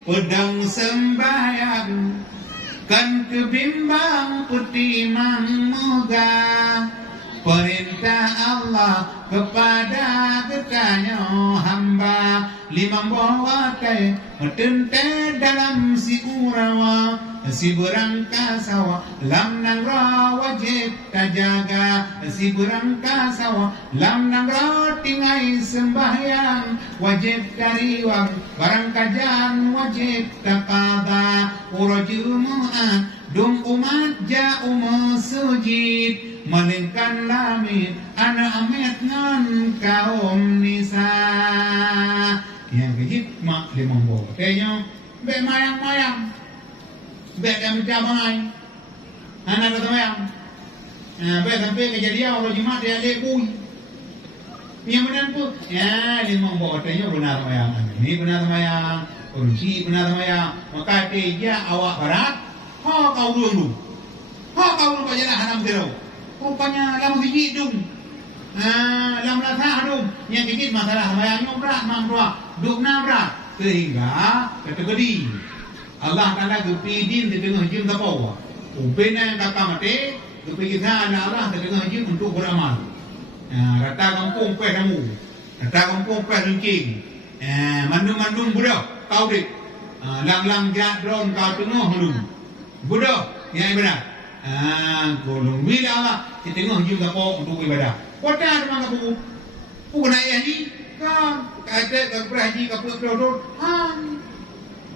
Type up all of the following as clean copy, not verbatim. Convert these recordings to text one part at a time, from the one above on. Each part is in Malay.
Pedang sembahyang kan kebimbang putih megah, perintah Allah kepada ketanya hamba, lima bawa teh metente dalam si urawa, si berangka sawa lam nang ra wajib tajaga, si berangka sawa lam nang ra tingai sembahyang wajib kariwang, barang kajan wajib takada, ura jumu'ah dum umat ja'u masjid, malingkan lamit anak amet ngan kaum nisa. Yang kejip mak limang bawa tenya be mayang-mayang be kami camai anak kata mayang be sampai kejadian orang jimat dia lekui yang benar pun ya limang bawa tenya benar mayang ini benar mayang kunci benar mayang maka dia awak barat kau dulu pajalah hanam terau rupanya lam hidung lam latah dum yang dikit masalah mayangnya berat mamrua duk nabrak sehingga kategori Allah Taala gepi din di tengah jin tapawa upena kata mate gepi kita anak Allah di tengah jin untuk beramal rata kampung pe kamu rata kampung pe runcing mandung budak kau dik lang jat drone kau tengah dulu budak yang benar golong bila Allah di tengah jin tapawa untuk ibadah kota memang aku puna ini kan ada keberhaji kapur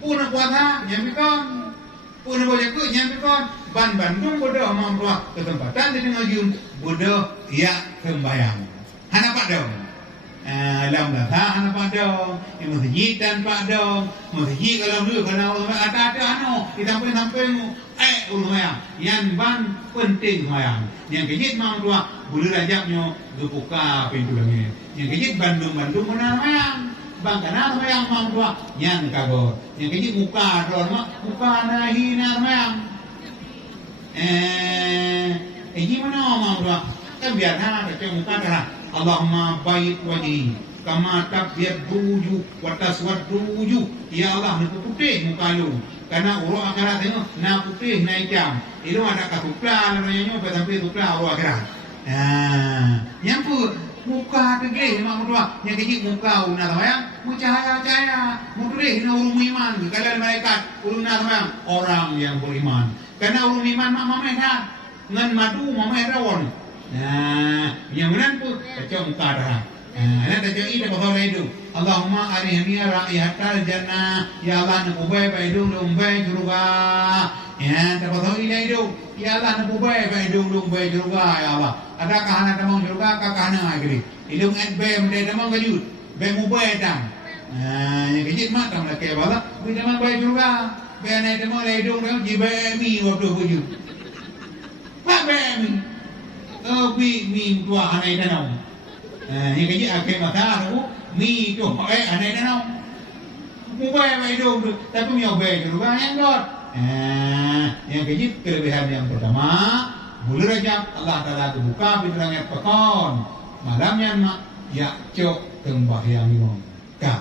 puna puasa nyampikan puna boleh ku nyampikan ban Bandung bodoh mampuah ketempatan di tengah jum bodoh ya sembayang hana pak dong lam dah hana pak dong masjid dan pak dong masjid kalau dulu kalau ada ano kita sampai ulumaya yang ban penting sayang yang kejit mampuah boleh rajaknya gebuka pintu langit yang kejit Bandung mana mayang bang kana mayang mampuah yang kagor yang kejit muka don muka nahina mayang gimana mampuah kan biar kecil muka dah Allahumma baik wajhi kama tabyad wujuh wa taswad wujuh ya Allah ni putih muka lu karena urut akhirat itu na putih na hitam itu ada katupla namanya apa sampai tupla urut akhirat yang pun muka tegeh memang berdua yang kecil muka una tamayang mu cahaya mudrih na urung iman kalau malaikat urung na tamayang orang yang beriman karena urung iman mak mameh dah ngan madu mameh rawon yang benar pun kacau muka dah ana tajai da bahawa itu Allahumma arihni ra'ihatal jannah ya Allah nak ubay baidung lumbai juruga ya da bahawa itu ya Allah nak ubay baidung lumbai juruga ya Allah adakah anak tamang juruga kakana agri hidung at bem de tamang gajut bem ubay dam yang kecil mak tam la ke bala bi tamang bay juruga be ana tamang hidung dem jibemi waktu hujud pak bemi mi tua anai danau yang kecil akhir mata tu mi tu anai danau ubay baidung tapi mi ubay juruga yang dot yang kecil kelebihan yang pertama bulan Rajab Allah Taala terbuka pintu langit pekon malamnya mak ya cok tembahyang imam ka